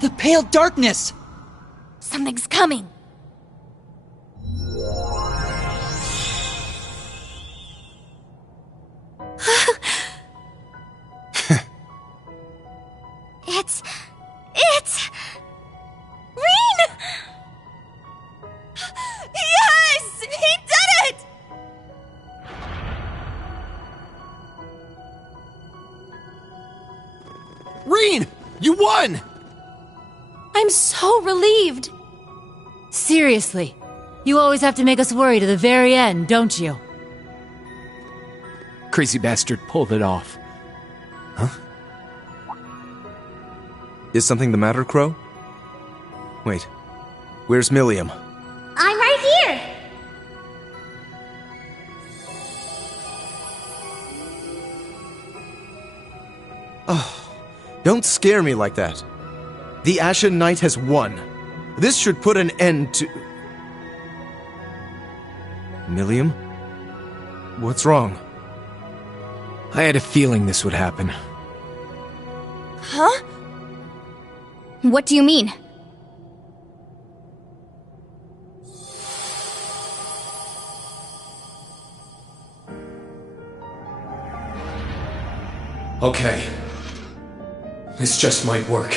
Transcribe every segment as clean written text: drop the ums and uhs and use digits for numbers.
The pale darkness! Something's coming! It's... Rean! Yes! He did it! Rean! You won! I'm so relieved. Seriously, you always have to make us worry to the very end, don't you? Crazy bastard pulled it off. Huh? Is something the matter, Crow? Wait, where's Millium? I'm right here! Oh, don't scare me like that. The Ashen Knight has won. This should put an end to... Millium? What's wrong? I had a feeling this would happen. Huh? What do you mean? Okay. This just might work.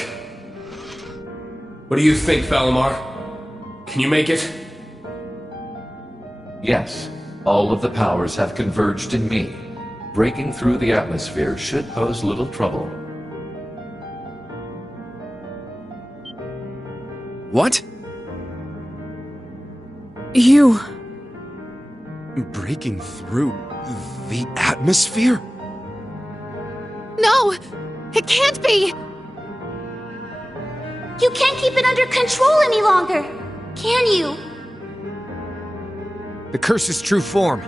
What do you think, Valimar? Can you make it? Yes. All of the powers have converged in me. Breaking through the atmosphere should pose little trouble. What? You... Breaking through the atmosphere? No! It can't be! You can't keep it under control any longer, can you? The curse's true form.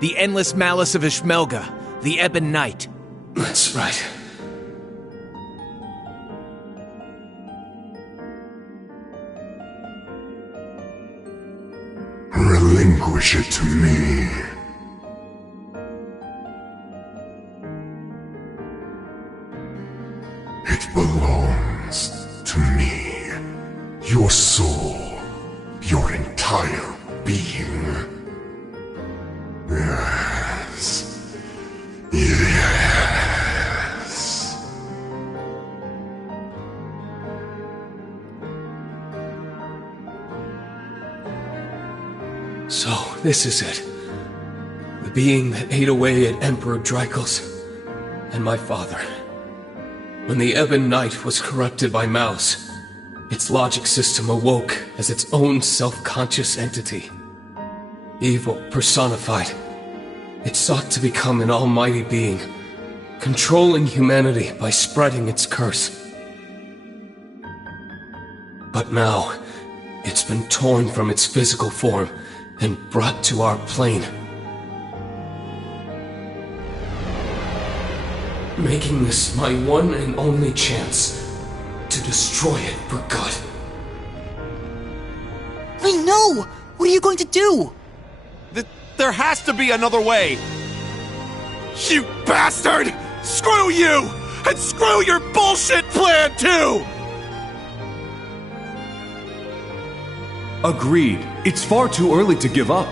The endless malice of Ishmelga, the Ebon Knight. That's right. Relinquish it to me. It belongs to me. Your soul, your entire being. Yes. Yes. So, this is it. The being that ate away at Emperor Drycles and my father. When the Ebon Knight was corrupted by malice, its logic system awoke as its own self-conscious entity. Evil personified. It sought to become an almighty being, controlling humanity by spreading its curse. But now, it's been torn from its physical form and brought to our plane. Making this my one and only chance to destroy it for good. Wait, no! What are you going to do? There has to be another way! You bastard! Screw you! And screw your bullshit plan, too! Agreed. It's far too early to give up.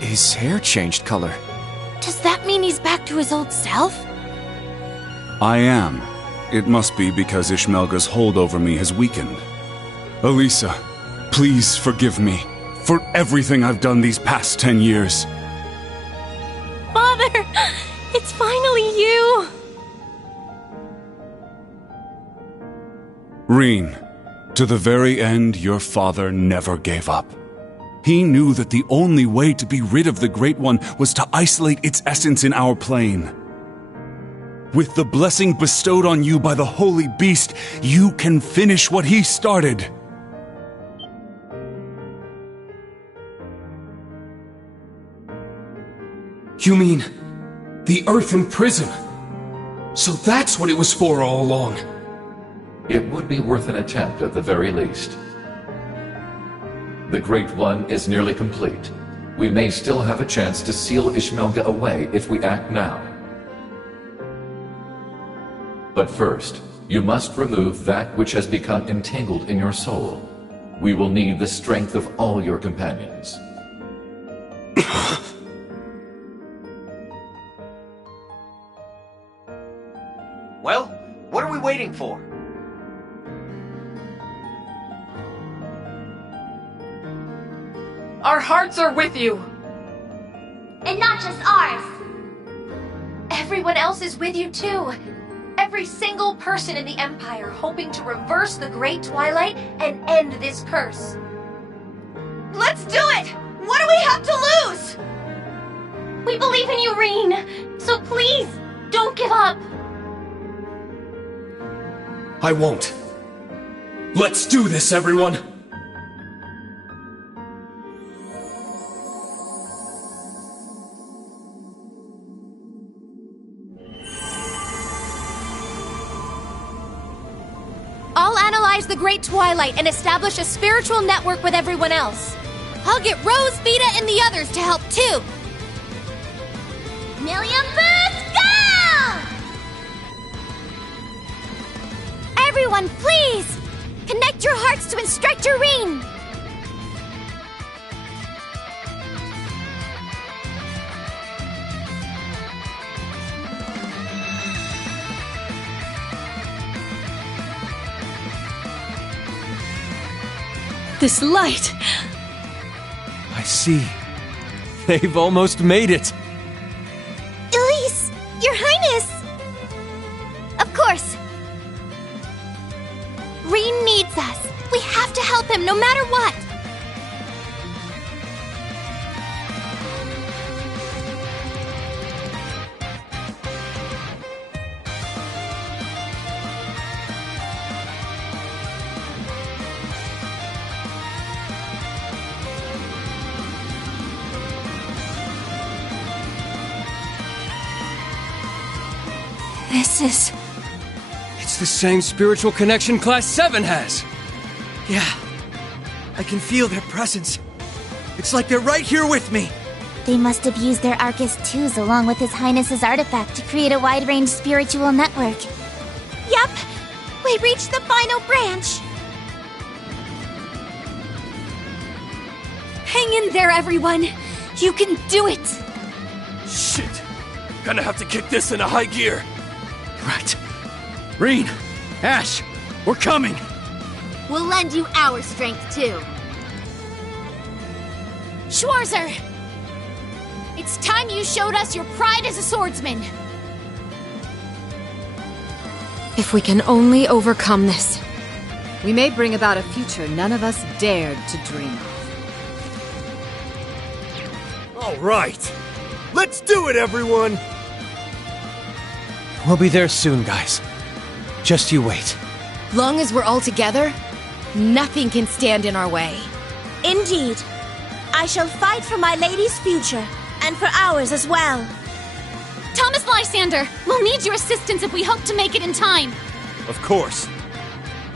His hair changed color. Does that mean he's back to his old self? I am. It must be because Ishmelga's hold over me has weakened. Elisa, please forgive me for everything I've done these past 10 years. Father! It's finally you! Rean, to the very end, your father never gave up. He knew that the only way to be rid of the Great One was to isolate its essence in our plane. With the blessing bestowed on you by the Holy Beast, you can finish what he started. You mean the Earthen Prison? So that's what it was for all along. It would be worth an attempt at the very least. The Great One is nearly complete. We may still have a chance to seal Ishmelga away if we act now. But first, you must remove that which has become entangled in your soul. We will need the strength of all your companions. Well, what are we waiting for? Our hearts are with you! And not just ours. Everyone else is with you too. Every single person in the Empire hoping to reverse the Great Twilight and end this curse. Let's do it! What do we have to lose? We believe in you, Rean. So please, don't give up. I won't. Let's do this, everyone! I'll analyze the Great Twilight and establish a spiritual network with everyone else. I'll get Rose, Vita, and the others to help too. Million Boost, go! Everyone, please! Connect your hearts to Instructor Rean! This light! I see. They've almost made it. Elise! Your Highness! Of course. Rean needs us. We have to help him no matter what. It's the same spiritual connection Class 7 has. Yeah. I can feel their presence. It's like they're right here with me. They must have used their Arcus twos along with His Highness's artifact to create a wide-range spiritual network. Yup! We reached the final branch! Hang in there, everyone! You can do it! Shit! Gonna have to kick this into high gear. Right. Rean! Ash! We're coming! We'll lend you our strength, too. Schwarzer! It's time you showed us your pride as a swordsman. If we can only overcome this, we may bring about a future none of us dared to dream of. All right. Let's do it, everyone! We'll be there soon, guys. Just you wait. Long as we're all together, nothing can stand in our way. Indeed. I shall fight for my lady's future, and for ours as well. Thomas Lysander, we'll need your assistance if we hope to make it in time. Of course.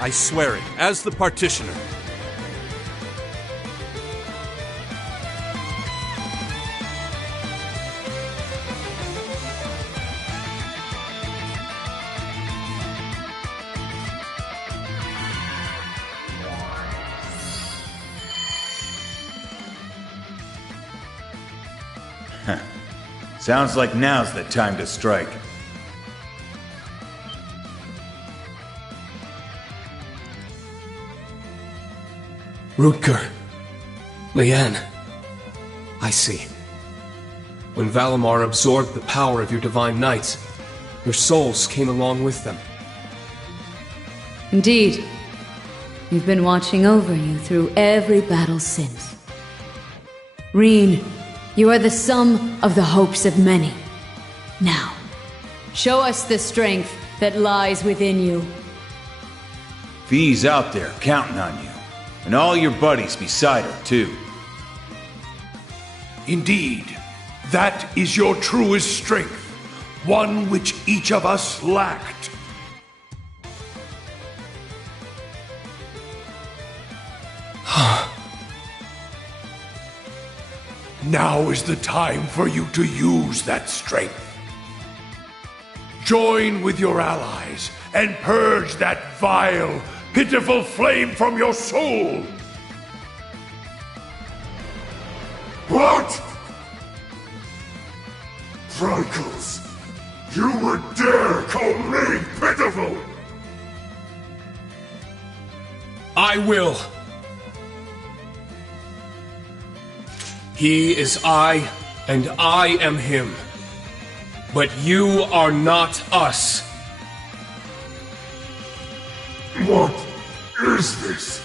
I swear it, as the partitioner. Sounds like now's the time to strike. Rutger. Leanne. I see. When Valimar absorbed the power of your divine knights, your souls came along with them. Indeed. We've been watching over you through every battle since. Rean, you are the sum of the hopes of many. Now, show us the strength that lies within you. Vi's out there counting on you, and all your buddies beside her, too. Indeed, that is your truest strength, one which each of us lacked. Now is the time for you to use that strength. Join with your allies and purge that vile, pitiful flame from your soul. What? Drycles, you would dare call me pitiful? I will. He is I, and I am him. But you are not us. What is this?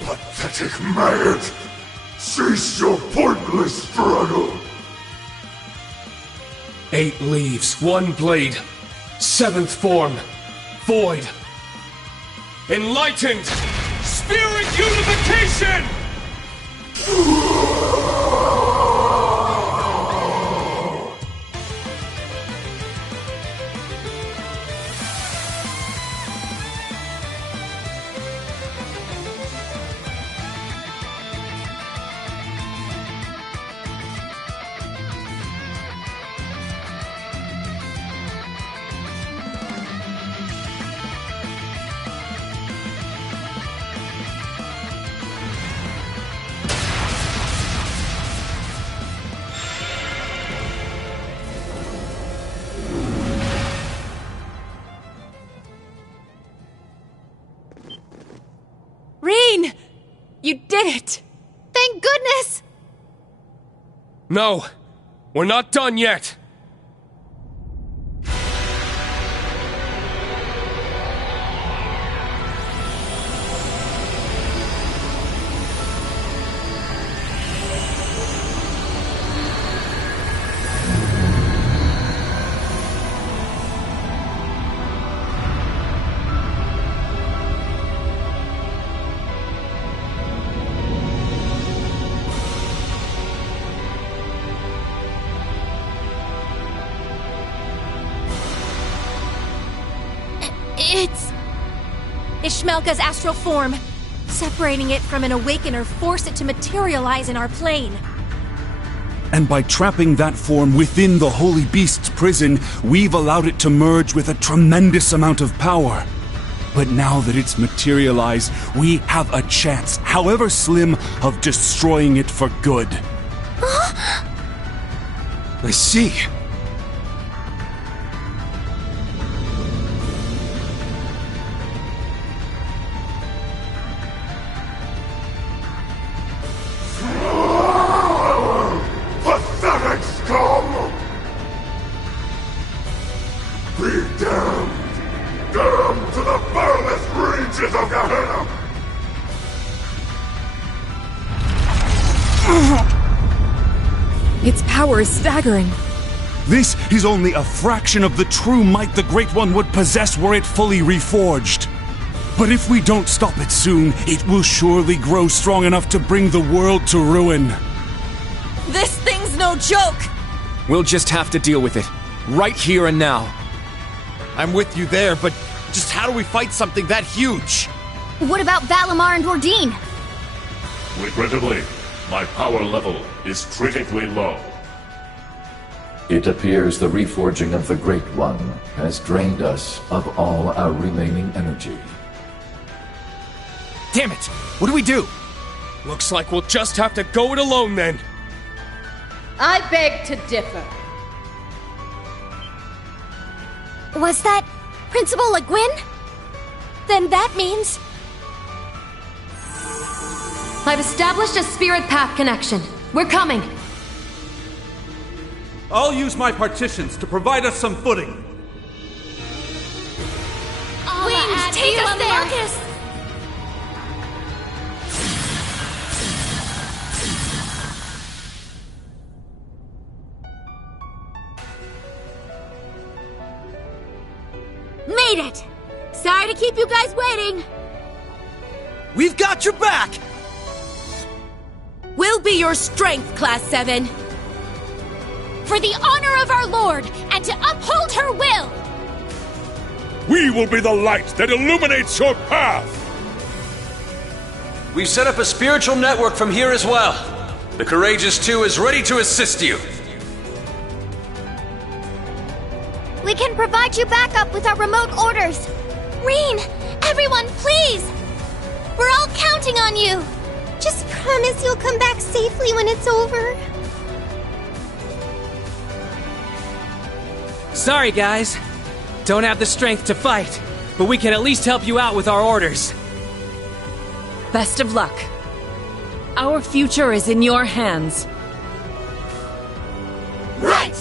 Pathetic man! Cease your pointless struggle! 8 leaves, 1 blade, 7th form, void. Enlightened! Spirit unification! Rean! You did it! Thank goodness! No, we're not done yet. It's Ishmelka's astral form. Separating it from an awakener forced it to materialize in our plane. And by trapping that form within the Holy Beast's prison, we've allowed it to merge with a tremendous amount of power. But now that it's materialized, we have a chance, however slim, of destroying it for good. I see. Pathetic scum! Be damned! Damned to the burnless regions of Gehenna! Its power is staggering. This is only a fraction of the true might the Great One would possess were it fully reforged. But if we don't stop it soon, it will surely grow strong enough to bring the world to ruin. This thing's no joke! We'll just have to deal with it. Right here and now. I'm with you there, but just how do we fight something that huge? What about Valimar and Ordine? Regrettably, my power level is critically low. It appears the reforging of the Great One has drained us of all our remaining energy. Damn it! What do we do? Looks like we'll just have to go it alone then. I beg to differ. Was that Principal Le Guin? Then that means... I've established a spirit path connection. We're coming. I'll use my partitions to provide us some footing. Wind, take us there! Marcus! Made it! Sorry to keep you guys waiting. We've got your back! We'll be your strength, Class 7. For the honor of our Lord, and to uphold her will! We will be the light that illuminates your path! We've set up a spiritual network from here as well. The Courageous 2 is ready to assist you. We can provide you backup with our remote orders. Rean, everyone, please! We're all counting on you! Just promise you'll come back safely when it's over. Sorry, guys. Don't have the strength to fight, but we can at least help you out with our orders. Best of luck. Our future is in your hands. Right!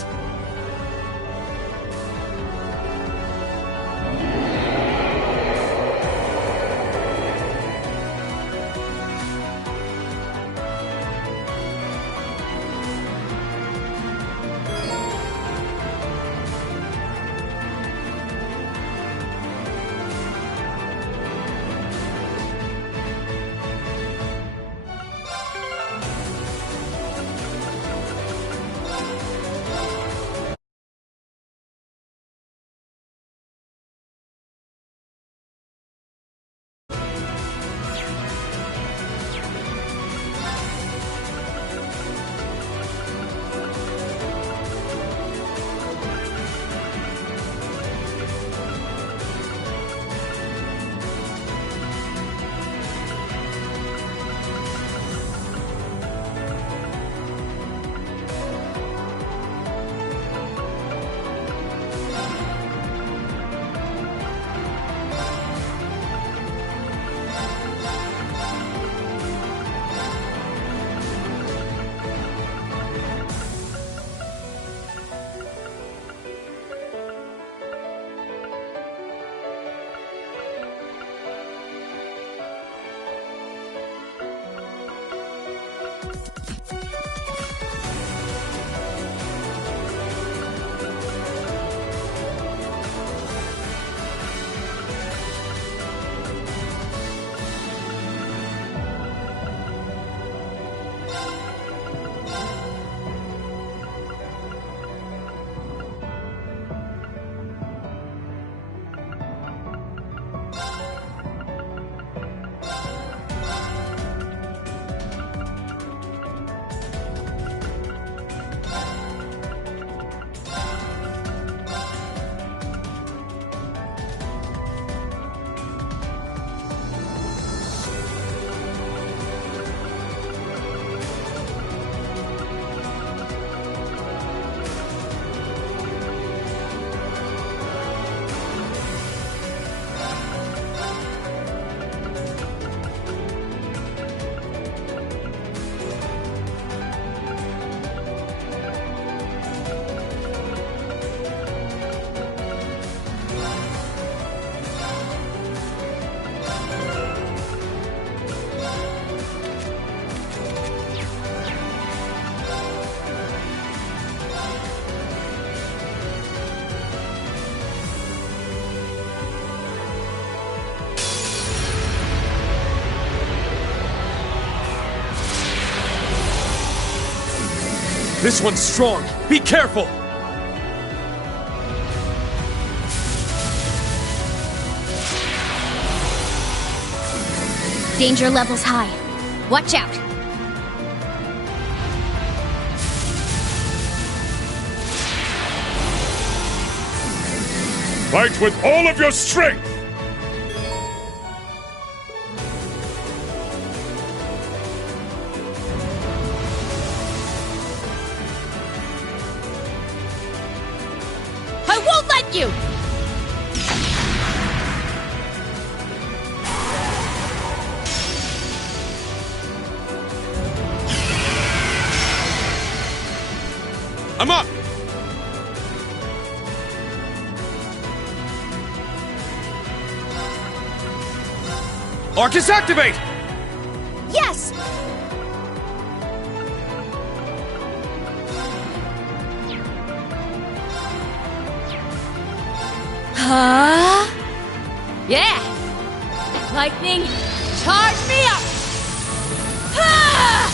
This one's strong. Be careful! Danger level's high. Watch out! Fight with all of your strength! I won't let you! I'm up! Arcus, activate! Yes! Huh? Yeah! Lightning, charge me up! Ah!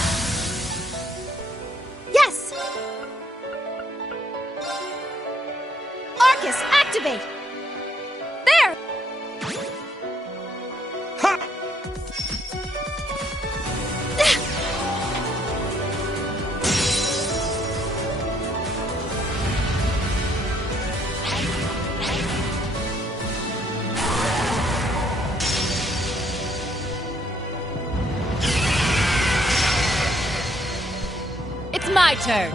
Yes! Arcus, activate! There! my turn!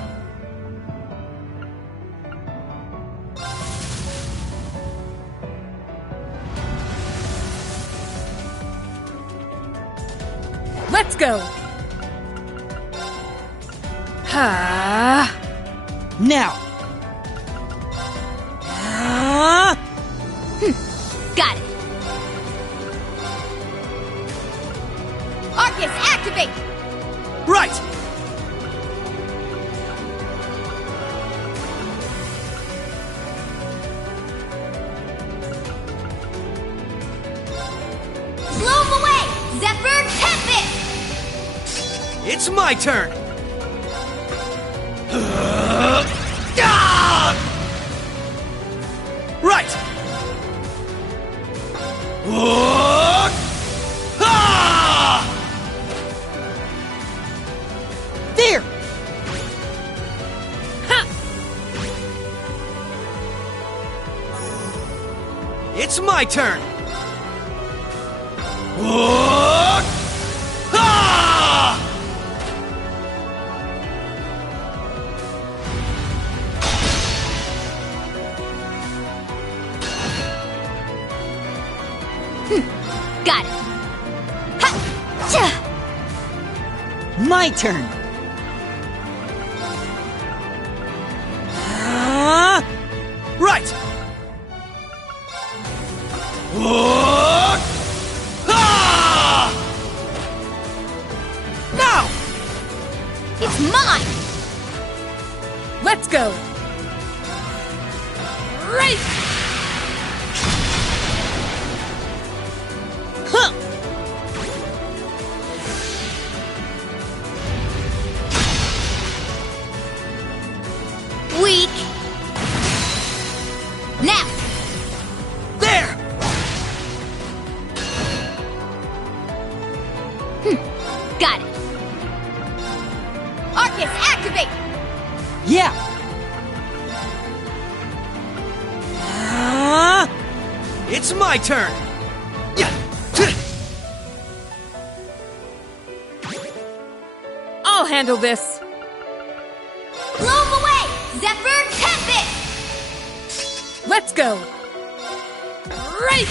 Let's go! Now! Got it! Arcus, activate! Right! Blow him away! Zephyr Tempest! It's my turn! Right! There! It's my turn! Got it! My turn! Right! Now! It's mine! Let's go! Right! Weak! Now! There! Got it! Arcus, activate! Yeah! It's my turn! I'll handle this! Blow him away! Zephyr Tempest! Let's go! Right!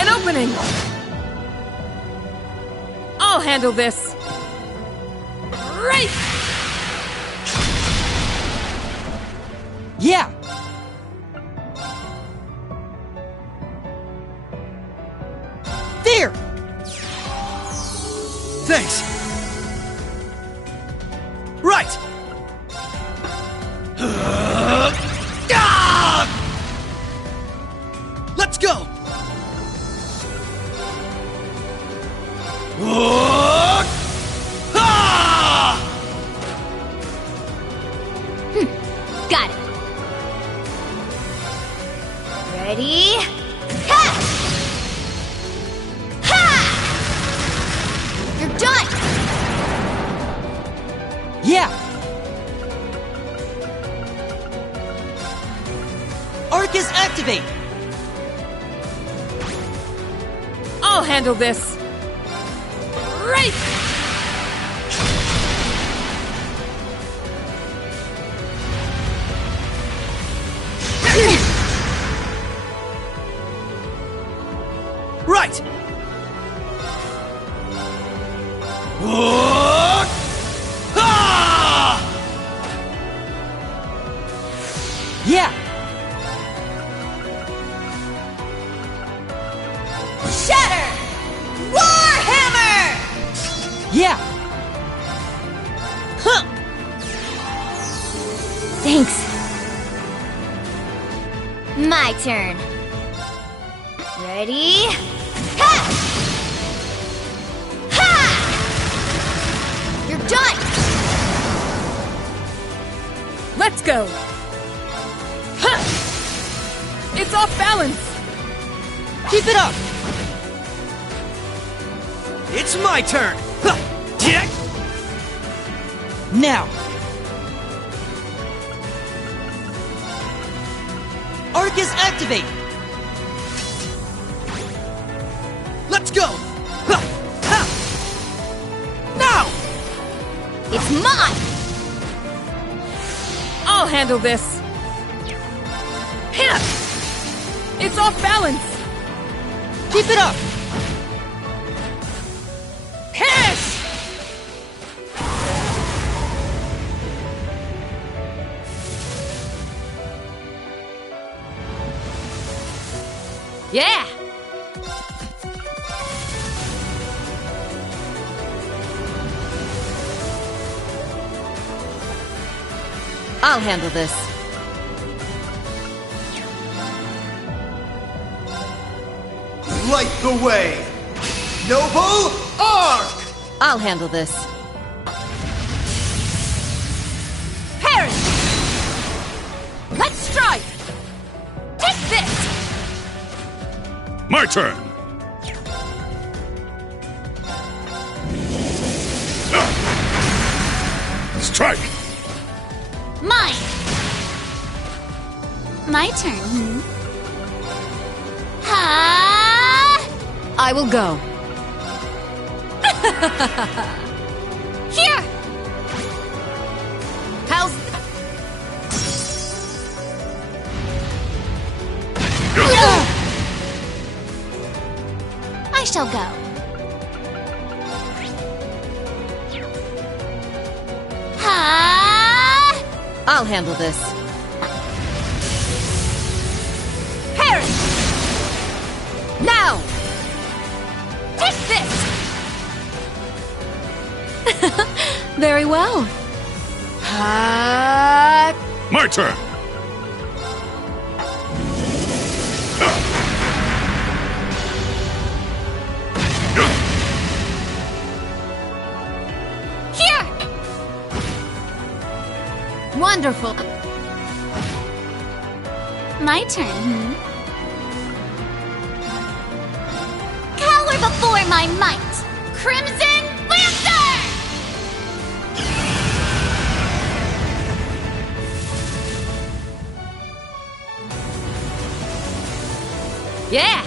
An opening! I'll handle this! Right! Yeah! There! Thanks! Right! Let's go! Got it! Ready? Ha! Ha! You're done! Yeah! Arcus, activate! I'll handle this! Right! Right! Yeah! Shatter! Warhammer! Yeah! Huh! Thanks. My turn. Ready? Ha! Ha! You're done! Let's go! Ha! It's off balance! Keep it up! It's my turn! Now! Arcus, Arcus, activate! Let's go! Now! It's mine! I'll handle this. It's off balance. Keep it up! Hiss! Yeah! I'll handle this. Light the way! Noble Arc! I'll handle this. Parry! Let's strike! Take this! My turn! Strike! Mine! My turn. Ha! I will go. Here! How's... I shall go. Ha! I'll handle this. Parry! Now! Take this! Very well. My turn! Here! Wonderful. My turn. Cower before my might! Crimson Lancer! Yeah!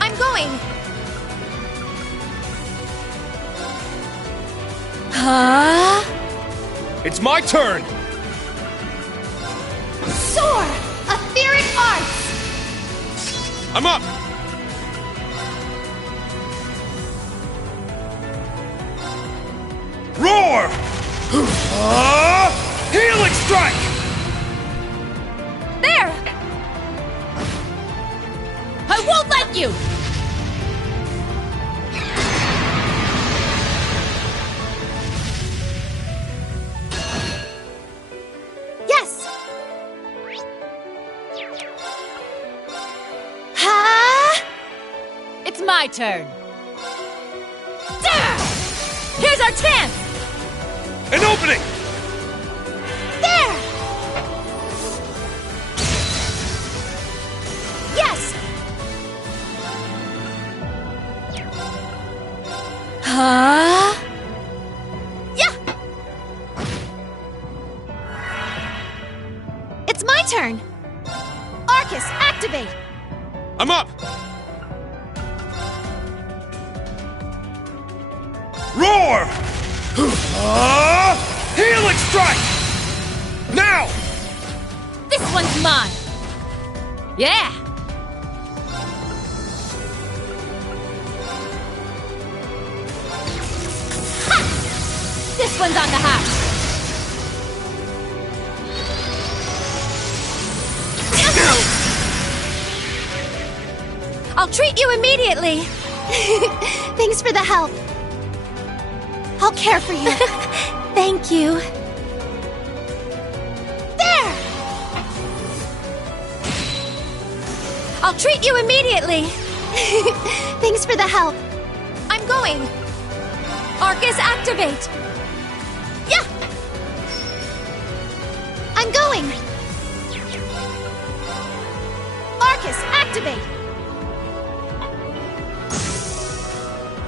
I'm going! Huh? It's my turn! Soar! Etheric Arts! I'm up! Roar! Healing strike! There! I won't let you! Yes! Ha! It's my turn. Here's our chance! An opening! There! Yes! Huh? Yeah! It's my turn! Arcus, activate! I'm up! Roar! Healing strike! Now! This one's mine! Yeah! Ha! This one's on the house! I'll treat you immediately! Thanks for the help. I'll care for you. Thank you. There! I'll treat you immediately. Thanks for the help. I'm going. Arcus, activate. Yeah! I'm going. Arcus, activate.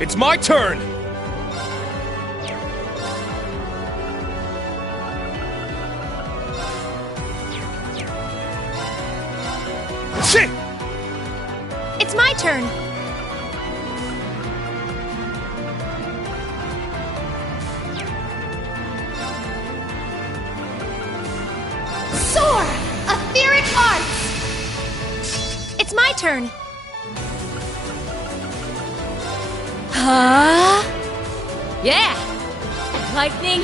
It's my turn! Shit! It's my turn. Soar! Etheric Arts! It's my turn. Huh? Yeah! Lightning,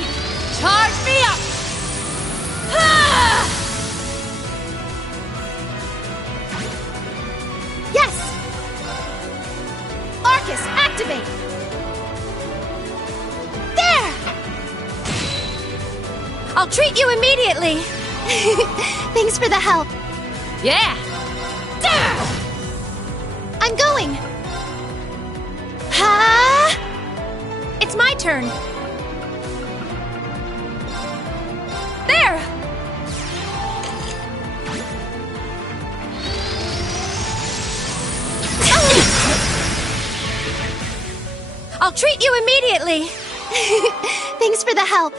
charge me up! Ah! Yes! Arcus, activate! There! I'll treat you immediately! Thanks for the help. Yeah! I'm going. Ha! It's my turn. There! I'll treat you immediately. Thanks for the help.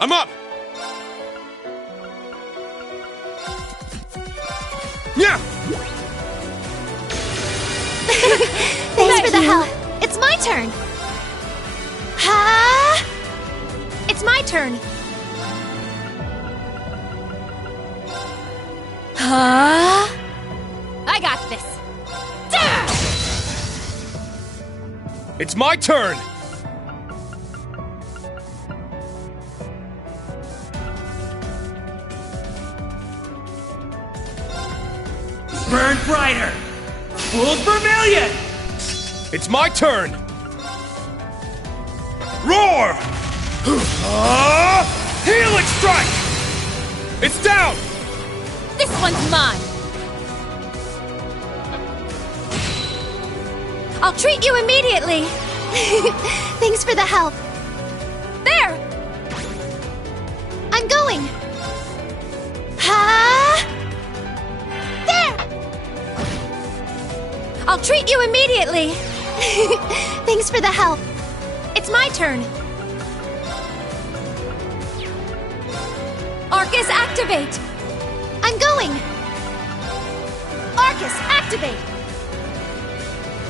I'm up! Yeah! Thanks for the help. It's my turn. Ha! It's my turn. Huh? I got this. It's my turn! Burn brighter! Fool's vermilion! It's my turn! Roar! Helix strike! It's down! This one's mine. I'll treat you immediately. Thanks for the help. There! I'm going. Ha! There! I'll treat you immediately. Thanks for the help. It's my turn. Arcus, activate! I'm going. Arcus, activate!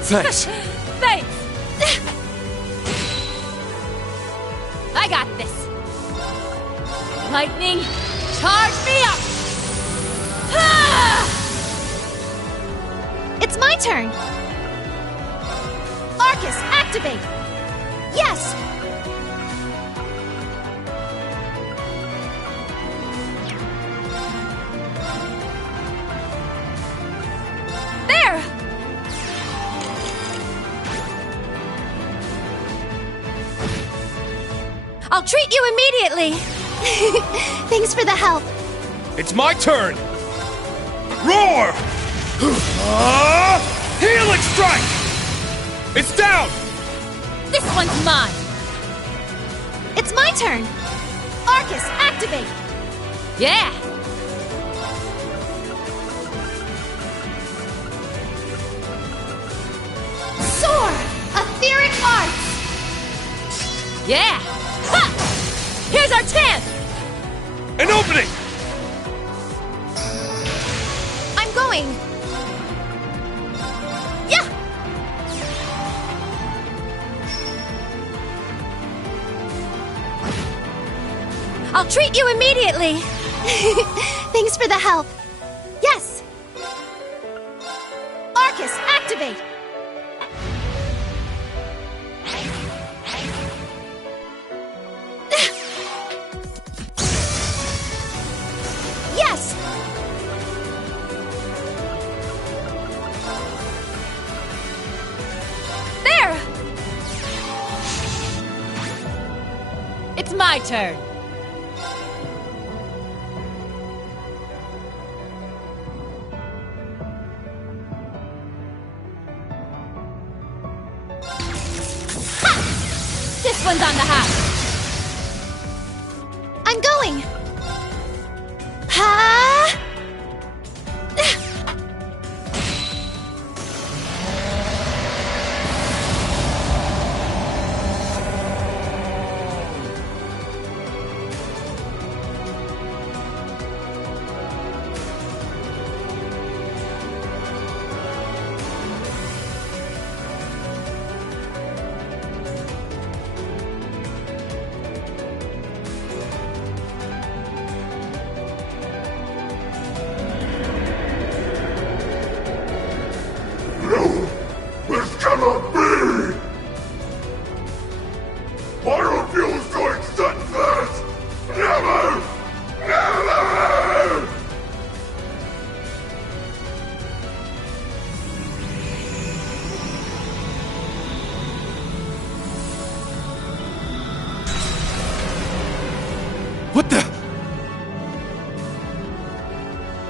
Thanks. Thanks! I got this. Lightning, charge me up! Ah! It's my turn. Arcus, activate! Yes! There! I'll treat you immediately. Thanks for the help. It's my turn! Roar! Helix strike! It's down! This one's mine. It's my turn. Arcus, activate! Yeah! Soar! Etheric Arts! Yeah! Ha! Here's our chance! An opening! I'm going! Yeah! I'll treat you immediately! Thanks for the help. Yes! Arcus, activate! Yes! There! It's my turn. This one's on the house. I'm going. Ha!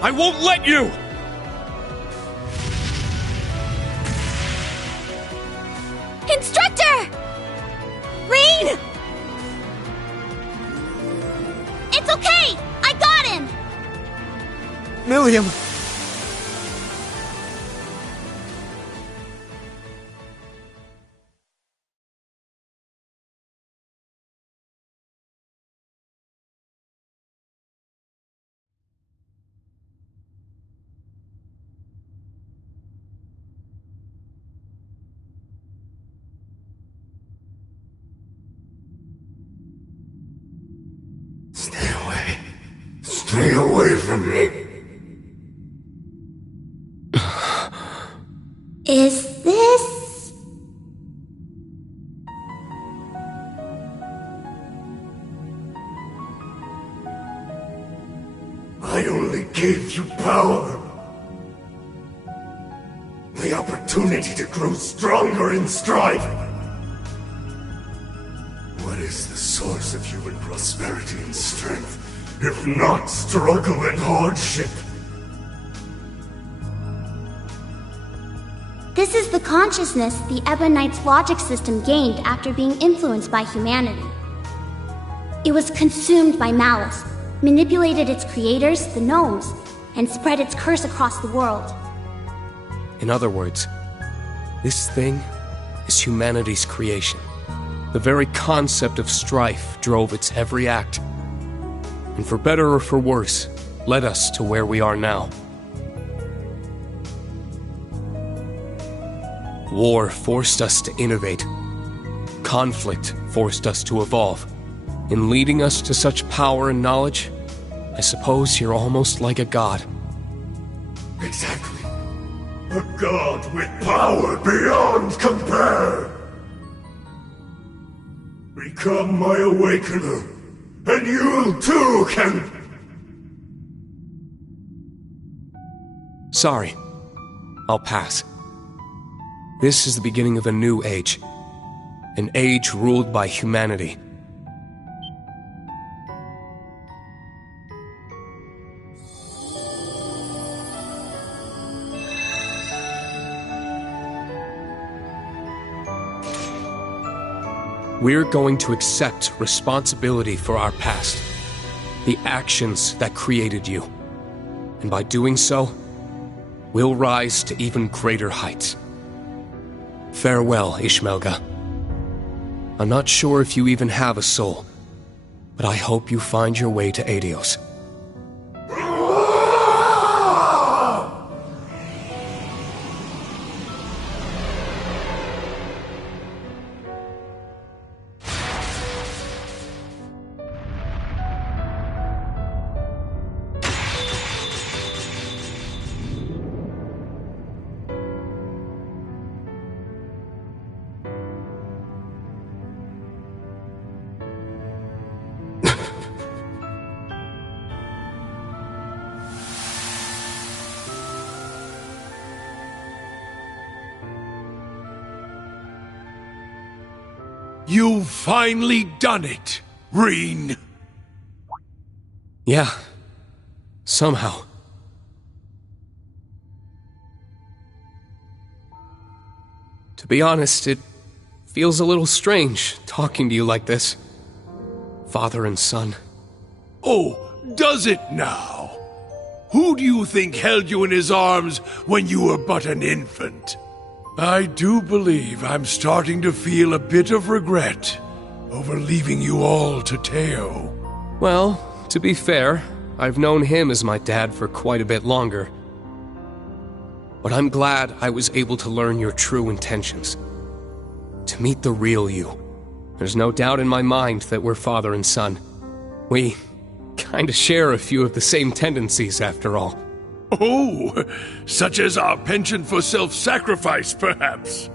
I won't let you! Instructor! Rean! It's okay! I got him! Millium! Stay away from me. Is this... I only gave you power. The opportunity to grow stronger in strife. What is the source of human prosperity and strength, if not struggle and hardship? This is the consciousness the Ebonite's logic system gained after being influenced by humanity. It was consumed by malice, manipulated its creators, the gnomes, and spread its curse across the world. In other words, this thing is humanity's creation. The very concept of strife drove its every act. And for better or for worse, led us to where we are now. War forced us to innovate. Conflict forced us to evolve. In leading us to such power and knowledge, I suppose you're almost like a god. Exactly. A god with power beyond compare. Become my awakener, and you too can... Sorry. I'll pass. This is the beginning of a new age. An age ruled by humanity. We're going to accept responsibility for our past, the actions that created you. And by doing so, we'll rise to even greater heights. Farewell, Ishmelga. I'm not sure if you even have a soul, but I hope you find your way to Aidios. You've finally done it, Rean. Yeah. Somehow. To be honest, it feels a little strange talking to you like this. Father and son. Oh, does it now? Who do you think held you in his arms when you were but an infant? I do believe I'm starting to feel a bit of regret over leaving you all to Teo. Well, to be fair, I've known him as my dad for quite a bit longer. But I'm glad I was able to learn your true intentions. To meet the real you. There's no doubt in my mind that we're father and son. We kinda share a few of the same tendencies, after all. Oh, such as our penchant for self-sacrifice, perhaps.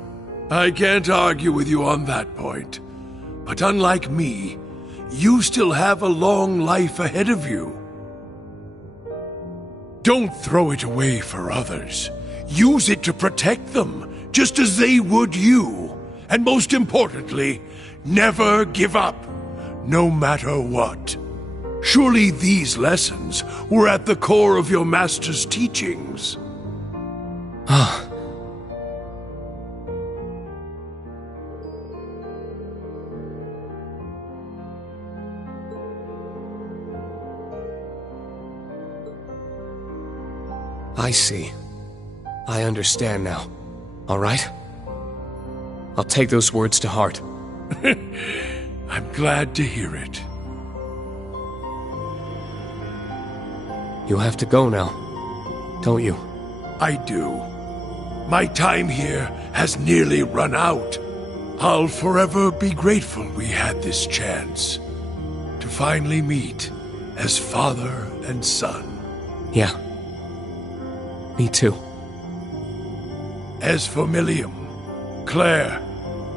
I can't argue with you on that point. But unlike me, you still have a long life ahead of you. Don't throw it away for others. Use it to protect them, just as they would you. And most importantly, never give up, no matter what. Surely these lessons were at the core of your master's teachings. Ah. I see. I understand now. All right? I'll take those words to heart. I'm glad to hear it. You have to go now, don't you? I do. My time here has nearly run out. I'll forever be grateful we had this chance to finally meet as father and son. Yeah. Me too. As for Millium, Claire,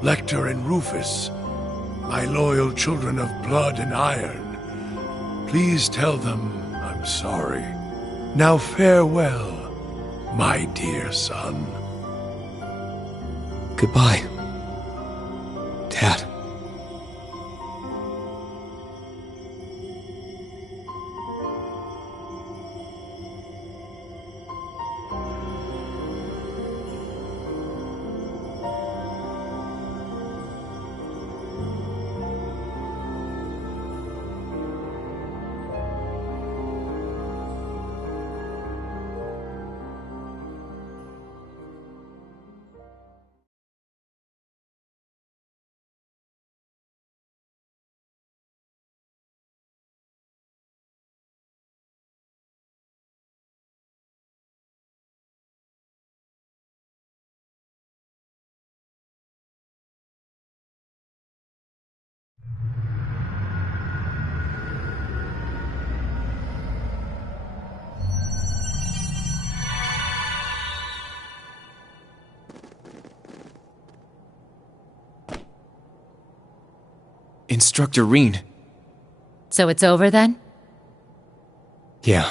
Lecter, and Rufus, my loyal children of blood and iron, please tell them I'm sorry. Now farewell, my dear son. Goodbye, Dad. Instructor Rean. So it's over then? Yeah.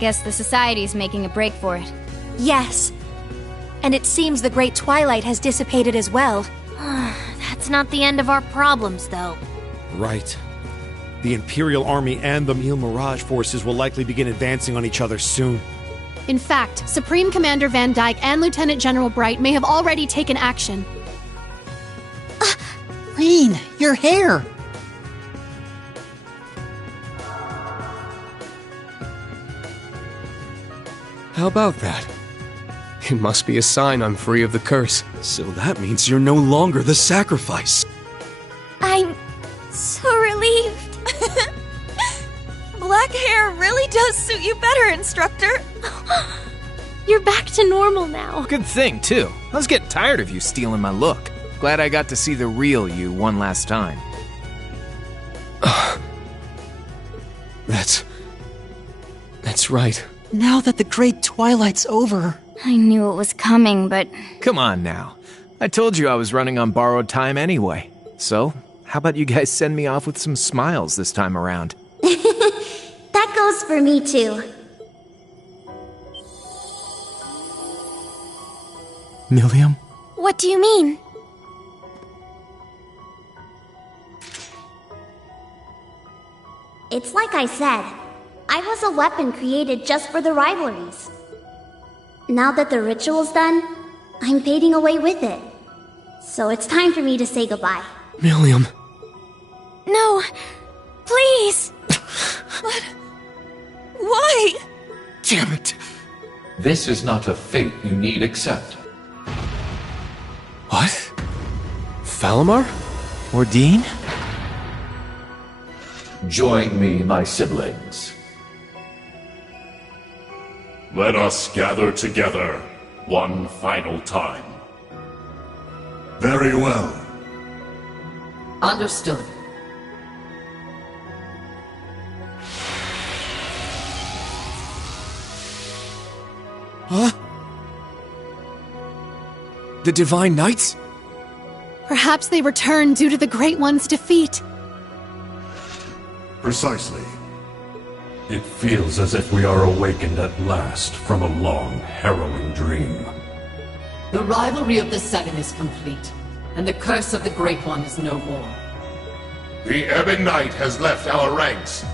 Guess the Society's making a break for it. Yes. And it seems the Great Twilight has dissipated as well. That's not the end of our problems, though. Right. The Imperial Army and the Mille Mirage forces will likely begin advancing on each other soon. In fact, Supreme Commander Van Dyke and Lieutenant General Bright may have already taken action. Rean, your hair! How about that? It must be a sign I'm free of the curse. So that means you're no longer the sacrifice. I'm so relieved. Black hair really does suit you better, Instructor. You're back to normal now. Good thing, too. I was getting tired of you stealing my look. Glad I got to see the real you one last time. That's right. Now that the Great Twilight's over. I knew it was coming, but... Come on now. I told you I was running on borrowed time anyway. So, how about you guys send me off with some smiles this time around? That goes for me too. Millium? What do you mean? It's like I said. I was a weapon created just for the rivalries. Now that the ritual's done, I'm fading away with it. So it's time for me to say goodbye. Millium. No, please. But... why? Damn it. This is not a fate you need accept. What? Falamar? Ordine? Join me, my siblings. Let us gather together one final time. Very well. Understood. Huh? The Divine Knights? Perhaps they returned due to the Great One's defeat. Precisely. It feels as if we are awakened at last from a long, harrowing dream. The rivalry of the Seven is complete, and the curse of the Great One is no more. The Ebon Knight has left our ranks,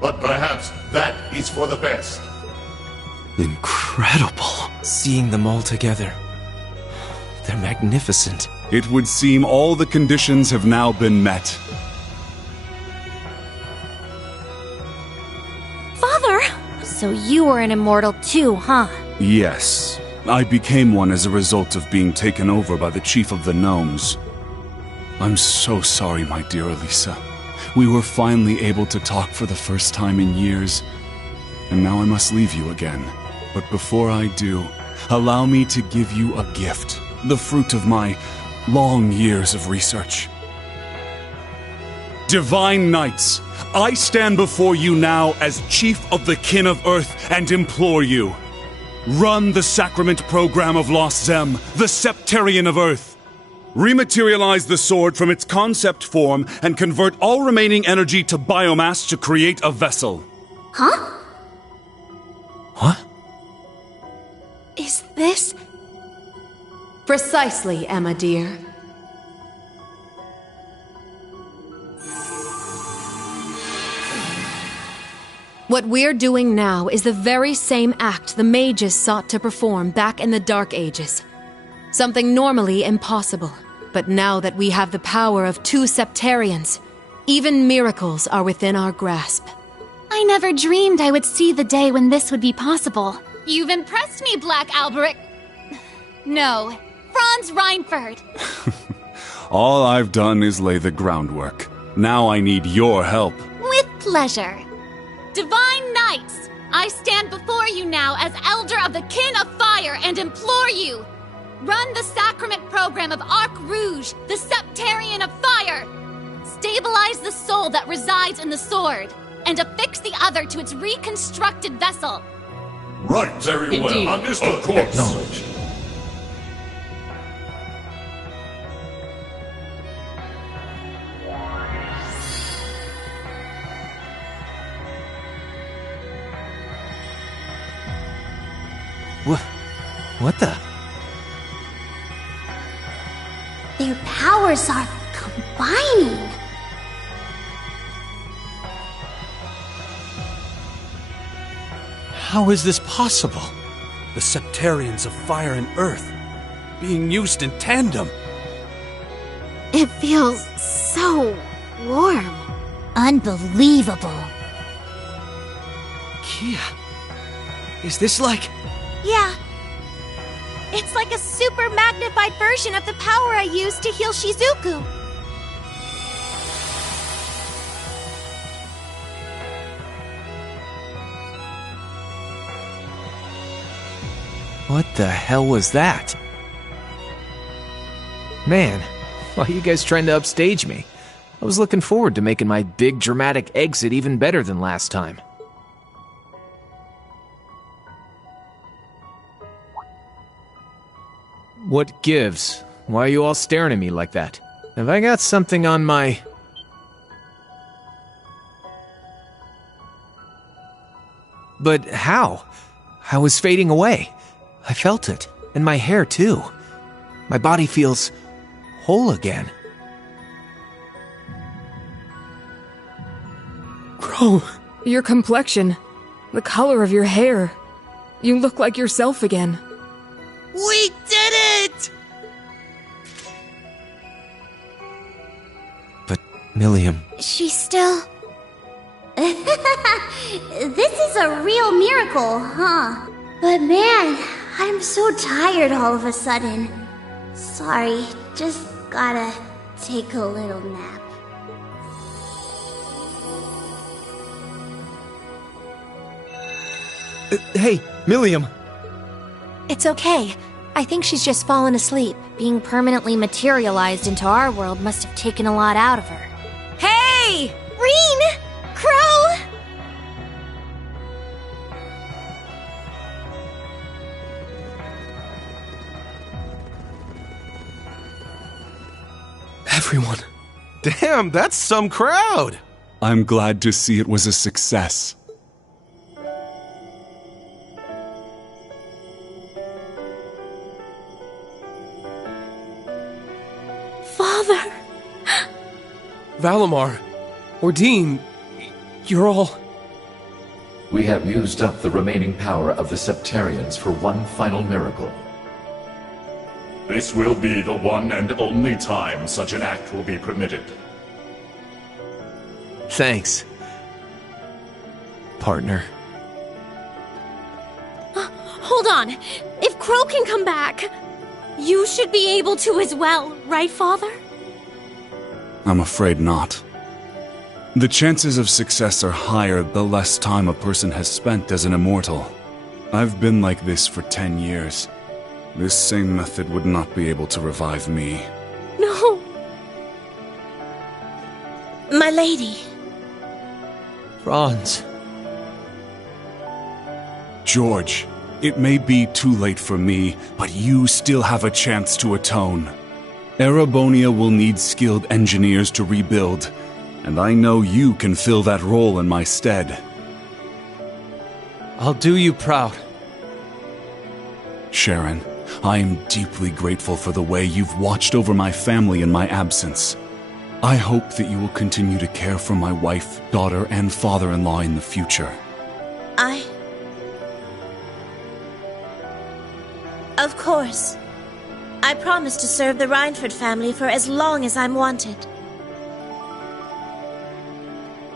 but perhaps that is for the best. Incredible. Seeing them all together. They're magnificent. It would seem all the conditions have now been met. Father! So you were an immortal too, huh? Yes. I became one as a result of being taken over by the Chief of the Gnomes. I'm so sorry, my dear Elisa. We were finally able to talk for the first time in years, and now I must leave you again. But before I do, allow me to give you a gift, the fruit of my long years of research. Divine Knights, I stand before you now as Chief of the Kin of Earth and implore you. Run the Sacrament Program of Lost Zem, the Septarian of Earth. Rematerialize the sword from its concept form and convert all remaining energy to biomass to create a vessel. Huh? What? Is this... Precisely, Emma dear. What we're doing now is the very same act the mages sought to perform back in the Dark Ages. Something normally impossible. But now that we have the power of 2 Septarians, even miracles are within our grasp. I never dreamed I would see the day when this would be possible. You've impressed me, Black Alberic. No, Franz Reinford. All I've done is lay the groundwork. Now I need your help. With pleasure. Divine Knights, I stand before you now as Elder of the Kin of Fire and implore you. Run the Sacrament Program of Arc Rouge, the Septarian of Fire. Stabilize the soul that resides in the sword, and affix the other to its reconstructed vessel. Right, very well. Understood. Of course. Acknowledged. What the? Their powers are combining. How is this possible? The Septarians of Fire and Earth being used in tandem. It feels so warm. Unbelievable. Kia, is this like... Yeah. It's like a super magnified version of the power I used to heal Shizuku. What the hell was that? Man, why are you guys trying to upstage me? I was looking forward to making my big dramatic exit even better than last time. What gives? Why are you all staring at me like that? Have I got something on my... But how? I was fading away. I felt it. And my hair, too. My body feels whole again. Bro, your complexion, the color of your hair. You look like yourself again. We did it! But, Milliam... She's still... This is a real miracle, huh? But man, I'm so tired all of a sudden. Sorry, just gotta take a little nap. Hey, Milliam! It's okay. I think she's just fallen asleep. Being permanently materialized into our world must have taken a lot out of her. Hey! Rean! Crow! Everyone. Damn, that's some crowd! I'm glad to see it was a success. Father! Valimar, Ordine, you're all... We have used up the remaining power of the Septarians for one final miracle. This will be the one and only time such an act will be permitted. Thanks, partner. Hold on. If Crow can come back, you should be able to as well, right, Father? I'm afraid not. The chances of success are higher the less time a person has spent as an immortal. I've been like this for 10 years. This same method would not be able to revive me. No. My lady. Franz. George, it may be too late for me, but you still have a chance to atone. Erebonia will need skilled engineers to rebuild, and I know you can fill that role in my stead. I'll do you proud. Sharon, I am deeply grateful for the way you've watched over my family in my absence. I hope that you will continue to care for my wife, daughter, and father-in-law in the future. Of course. I promise to serve the Reinford family for as long as I'm wanted.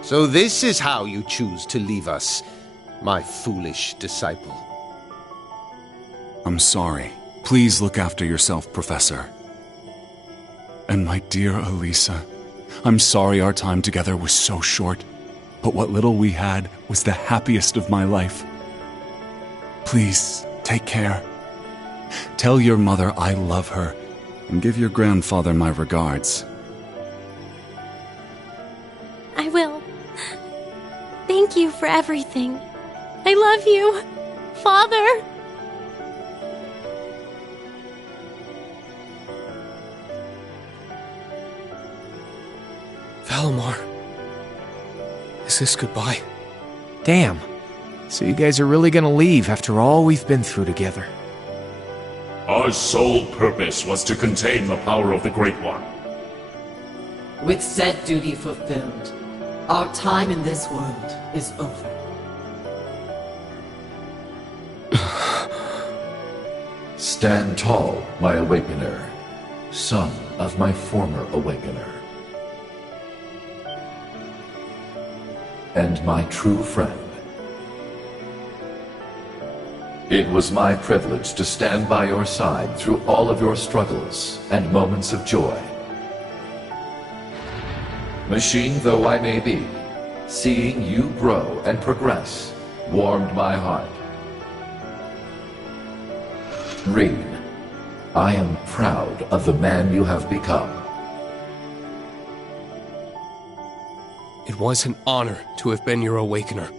So this is how you choose to leave us, my foolish disciple. I'm sorry. Please look after yourself, Professor. And my dear Elisa, I'm sorry our time together was so short, but what little we had was the happiest of my life. Please, take care. Tell your mother I love her, and give your grandfather my regards. I will. Thank you for everything. I love you, Father. Valimar. Is this goodbye? Damn. So you guys are really gonna leave after all we've been through together? Our sole purpose was to contain the power of the Great One. With said duty fulfilled, our time in this world is over. Stand tall, my awakener, son of my former awakener. And my true friend. It was my privilege to stand by your side through all of your struggles and moments of joy. Machine though I may be, seeing you grow and progress warmed my heart. Rean, I am proud of the man you have become. It was an honor to have been your awakener.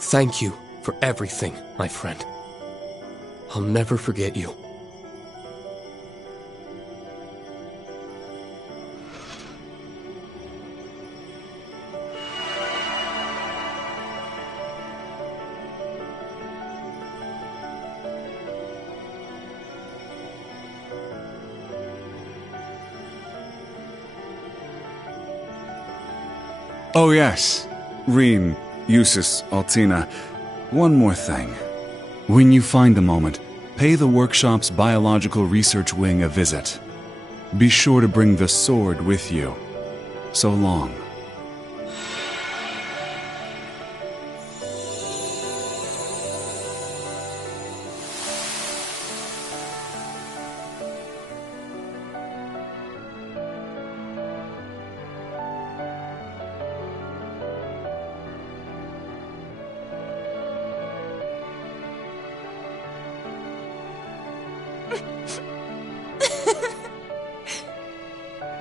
Thank you for everything, my friend. I'll never forget you. Oh yes, Rean, Eustace, Altina, one more thing. When you find a moment, pay the workshop's biological research wing a visit. Be sure to bring the sword with you. So long.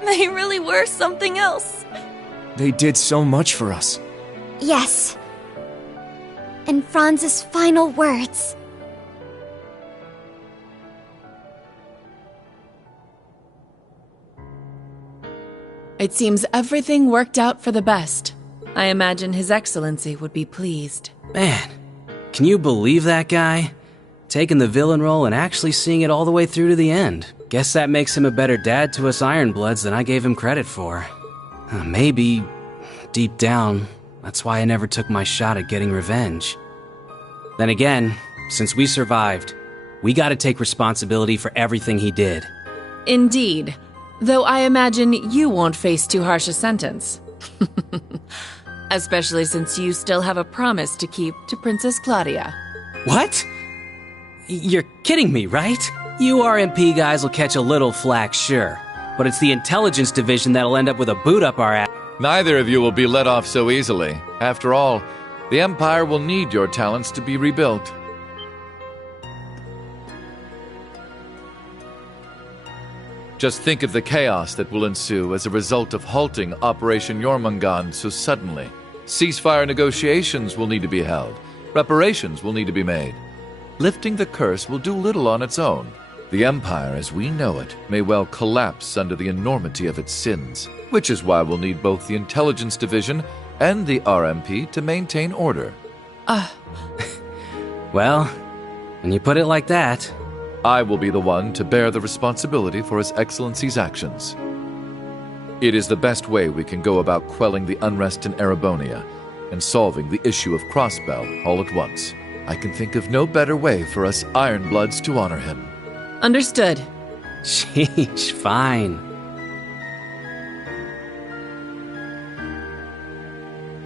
They really were something else. They did so much for us. Yes. And Franz's final words. It seems everything worked out for the best. I imagine His Excellency would be pleased. Man, can you believe that guy? Taking the villain role and actually seeing it all the way through to the end. Guess that makes him a better dad to us Ironbloods than I gave him credit for. Maybe, deep down, that's why I never took my shot at getting revenge. Then again, since we survived, we gotta take responsibility for everything he did. Indeed. Though I imagine you won't face too harsh a sentence. Especially since you still have a promise to keep to Princess Claudia. What? You're kidding me, right? You RMP guys will catch a little flack, sure. But it's the intelligence division that'll end up with a boot up our ass. Neither of you will be let off so easily. After all, the Empire will need your talents to be rebuilt. Just think of the chaos that will ensue as a result of halting Operation Jormungand so suddenly. Ceasefire negotiations will need to be held. Reparations will need to be made. Lifting the curse will do little on its own. The Empire, as we know it, may well collapse under the enormity of its sins, which is why we'll need both the Intelligence Division and the RMP to maintain order. Well, when you put it like that... I will be the one to bear the responsibility for His Excellency's actions. It is the best way we can go about quelling the unrest in Erebonia and solving the issue of Crossbell all at once. I can think of no better way for us Ironbloods to honor him. Understood. Sheesh, fine.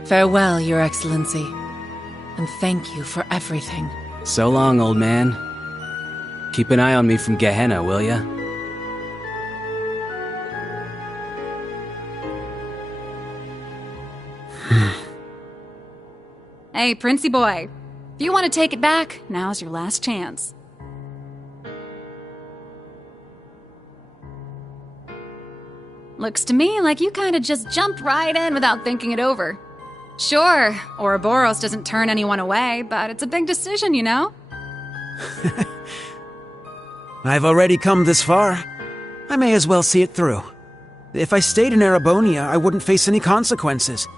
Farewell, Your Excellency. And thank you for everything. So long, old man. Keep an eye on me from Gehenna, will ya? Hey, Princey boy. If you want to take it back, now's your last chance. Looks to me like you kinda just jumped right in without thinking it over. Sure, Ouroboros doesn't turn anyone away, but it's a big decision, you know? I've already come this far. I may as well see it through. If I stayed in Erebonia, I wouldn't face any consequences.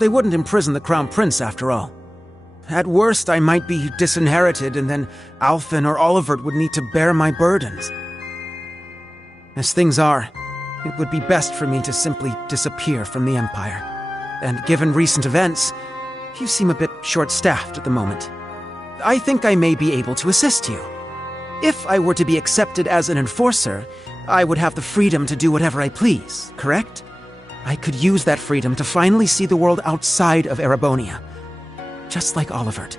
They wouldn't imprison the Crown Prince, after all. At worst, I might be disinherited, and then Alphen or Olivert would need to bear my burdens. As things are, it would be best for me to simply disappear from the Empire. And given recent events, you seem a bit short-staffed at the moment. I think I may be able to assist you. If I were to be accepted as an enforcer, I would have the freedom to do whatever I please, correct? I could use that freedom to finally see the world outside of Erebonia. Just like Olivert.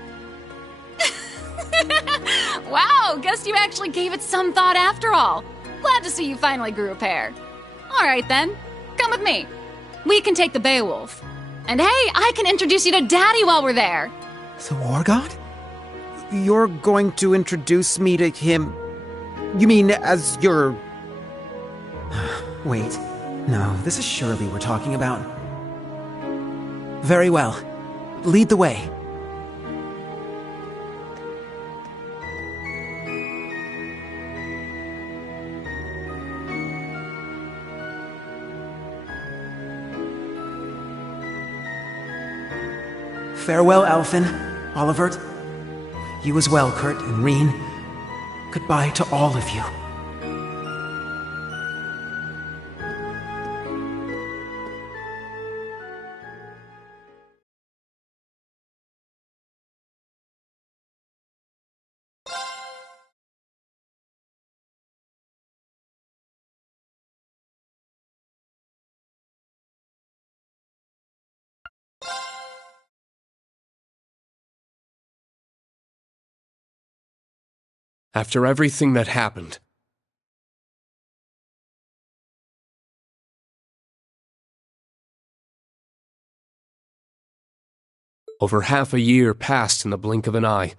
Wow, guess you actually gave it some thought after all. Glad to see you finally grew a pair. Alright then, come with me. We can take the Beowulf. And hey, I can introduce you to Daddy while we're there. The War God? You're going to introduce me to him... You mean as your... Wait. No, this is Shirley we're talking about. Very well. Lead the way. Farewell, Alphen, Olivert. You as well, Kurt and Reen. Goodbye to all of you. After everything that happened, over half a year passed in the blink of an eye.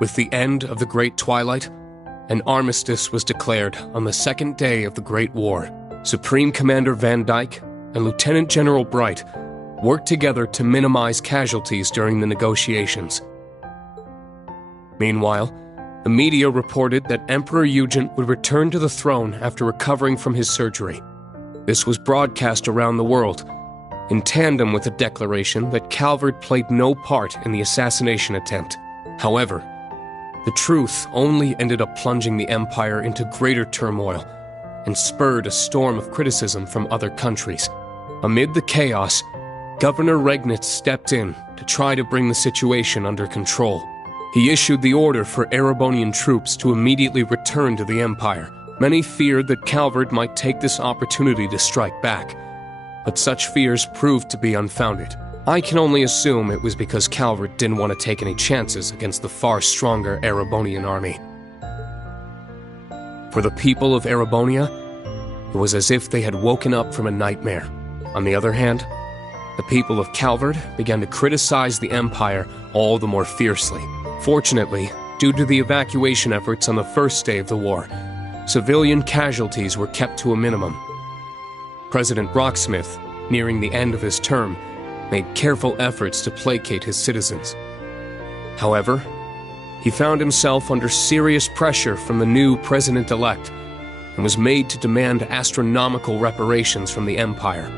With the end of the Great Twilight, an armistice was declared on the second day of the Great War. Supreme Commander Van Dyke and Lieutenant General Bright worked together to minimize casualties during the negotiations. Meanwhile, the media reported that Emperor Eugen would return to the throne after recovering from his surgery. This was broadcast around the world, in tandem with a declaration that Calvard played no part in the assassination attempt. However, the truth only ended up plunging the Empire into greater turmoil and spurred a storm of criticism from other countries. Amid the chaos, Governor Regnitz stepped in to try to bring the situation under control. He issued the order for Erebonian troops to immediately return to the Empire. Many feared that Calvard might take this opportunity to strike back, but such fears proved to be unfounded. I can only assume it was because Calvard didn't want to take any chances against the far stronger Erebonian army. For the people of Erebonia, it was as if they had woken up from a nightmare. On the other hand, the people of Calvard began to criticize the Empire all the more fiercely. Fortunately, due to the evacuation efforts on the first day of the war, civilian casualties were kept to a minimum. President Rocksmith, nearing the end of his term, made careful efforts to placate his citizens. However, he found himself under serious pressure from the new president-elect and was made to demand astronomical reparations from the Empire.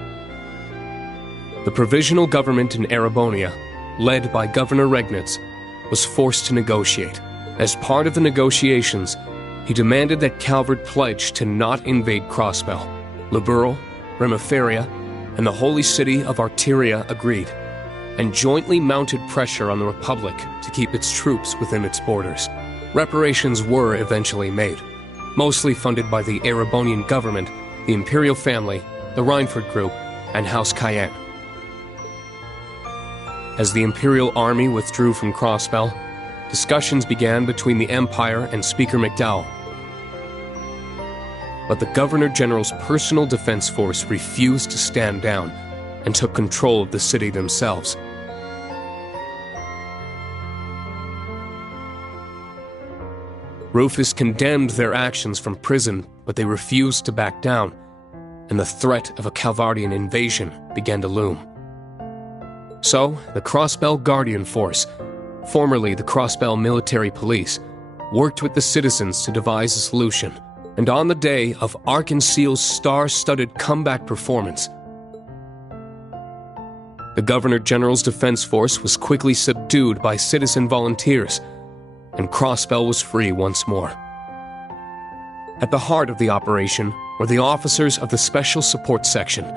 The provisional government in Erebonia, led by Governor Regnitz, was forced to negotiate. As part of the negotiations, he demanded that Calvard pledge to not invade Crossbell. Liberl, Remiferia, and the holy city of Arteria agreed, and jointly mounted pressure on the Republic to keep its troops within its borders. Reparations were eventually made, mostly funded by the Erebonian government, the Imperial family, the Reinford Group, and House Cayenne. As the Imperial army withdrew from Crossbell, discussions began between the Empire and Speaker McDowell. But the Governor General's personal defense force refused to stand down and took control of the city themselves. Rufus condemned their actions from prison, but they refused to back down, and the threat of a Calvardian invasion began to loom. So, the Crossbell Guardian Force, formerly the Crossbell Military Police, worked with the citizens to devise a solution. And on the day of Arkanseal's star-studded comeback performance, the Governor General's defense force was quickly subdued by citizen volunteers, and Crossbell was free once more. At the heart of the operation were the officers of the Special Support Section,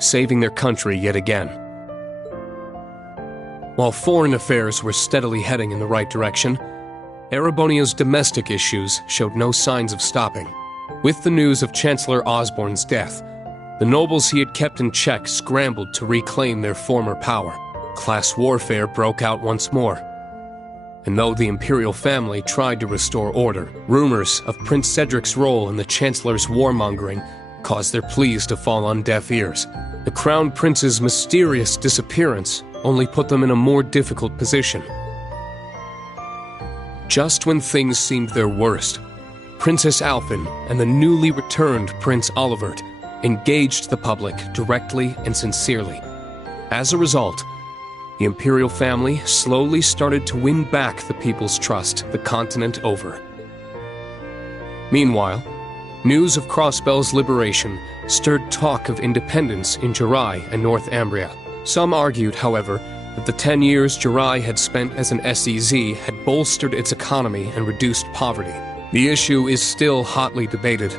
saving their country yet again. While foreign affairs were steadily heading in the right direction, Erebonia's domestic issues showed no signs of stopping. With the news of Chancellor Osborne's death, the nobles he had kept in check scrambled to reclaim their former power. Class warfare broke out once more. And though the Imperial family tried to restore order, rumors of Prince Cedric's role in the Chancellor's warmongering caused their pleas to fall on deaf ears. The Crown Prince's mysterious disappearance only put them in a more difficult position. Just when things seemed their worst, Princess Alphen and the newly returned Prince Olivert engaged the public directly and sincerely. As a result, the Imperial family slowly started to win back the people's trust the continent over. Meanwhile, news of Crossbell's liberation stirred talk of independence in Jirai and North Ambria. Some argued, however, that the 10 years Jirai had spent as an SEZ had bolstered its economy and reduced poverty. The issue is still hotly debated,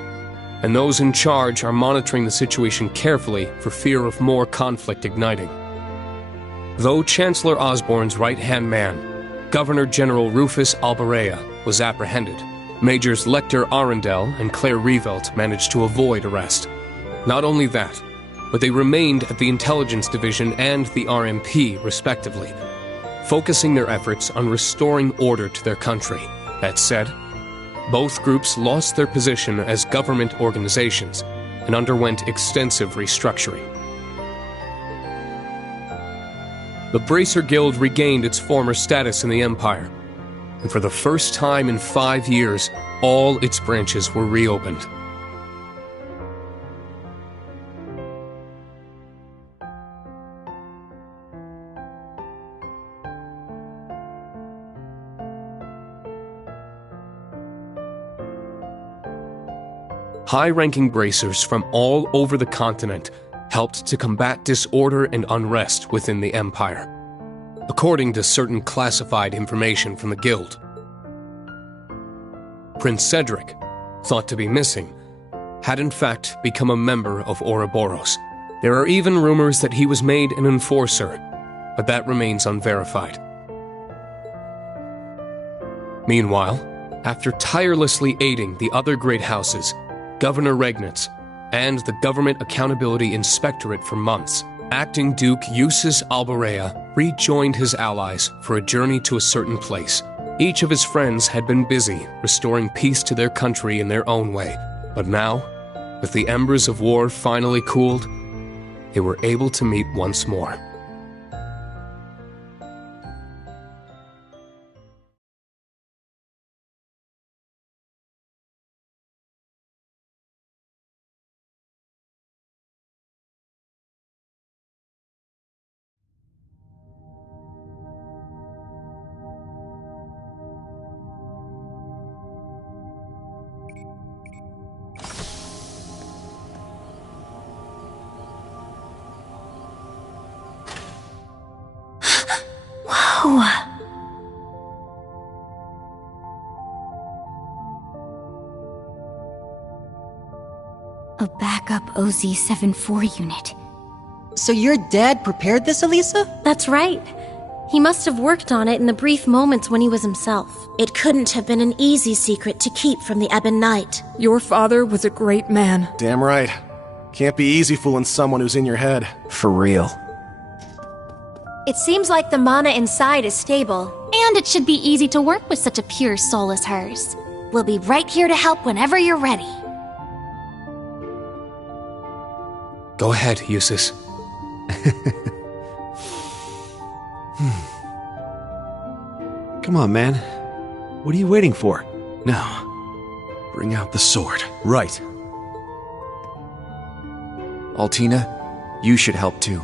and those in charge are monitoring the situation carefully for fear of more conflict igniting. Though Chancellor Osborne's right-hand man, Governor General Rufus Albarea, was apprehended, Majors Lecter Arundel and Claire Revelt managed to avoid arrest. Not only that, but they remained at the Intelligence Division and the RMP, respectively, focusing their efforts on restoring order to their country. That said, both groups lost their position as government organizations and underwent extensive restructuring. The Bracer Guild regained its former status in the Empire, and for the first time in 5 years, all its branches were reopened. High-ranking bracers from all over the continent helped to combat disorder and unrest within the Empire, according to certain classified information from the Guild. Prince Cedric, thought to be missing, had in fact become a member of Ouroboros. There are even rumors that he was made an enforcer, but that remains unverified. Meanwhile, after tirelessly aiding the other great houses, Governor Regnitz, and the Government Accountability Inspectorate for months, Acting Duke Eustace Alborea rejoined his allies for a journey to a certain place. Each of his friends had been busy restoring peace to their country in their own way, but now, with the embers of war finally cooled, they were able to meet once more. A backup OZ-74 unit. So your dad prepared this, Elisa? That's right. He must have worked on it in the brief moments when he was himself. It couldn't have been an easy secret to keep from the Ebon Knight. Your father was a great man. Damn right. Can't be easy fooling someone who's in your head. For real. It seems like the mana inside is stable. And it should be easy to work with such a pure soul as hers. We'll be right here to help whenever you're ready. Go ahead, Eustace. Come on, man. What are you waiting for? Now, bring out the sword. Right. Altina, you should help too.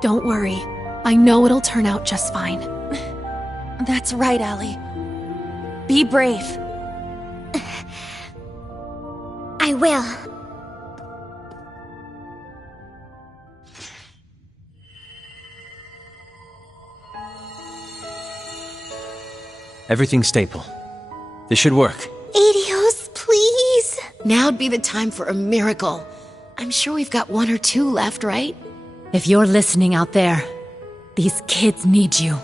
Don't worry. I know it'll turn out just fine. That's right, Allie. Be brave. I will. Everything's stable. This should work. Adios, please. Now'd be the time for a miracle. I'm sure we've got 1 or 2 left, right? If you're listening out there, these kids need you.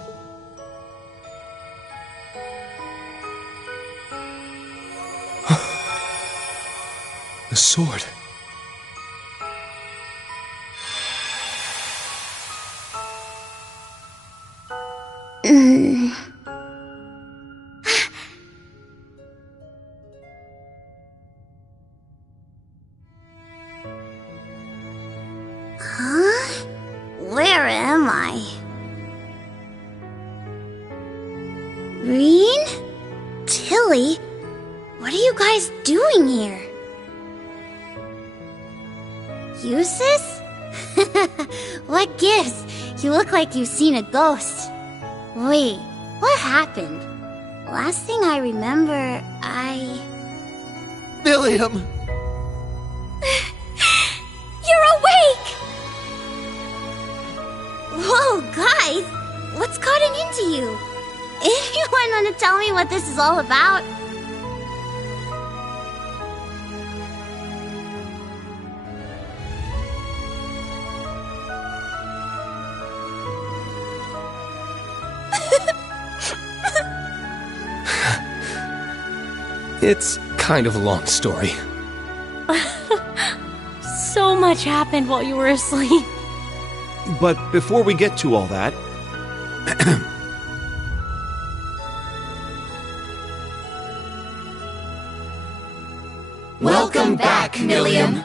The sword. Huh? Where am I? Reen? Tilly? What are you guys doing here? Eustace? What gives? You look like you've seen a ghost. Wait, what happened? Last thing I remember, William! You're awake! Whoa, guys! What's gotten into you? Anyone want to tell me what this is all about? It's kind of a long story. So much happened while you were asleep. But before we get to all that... Welcome back, Millium.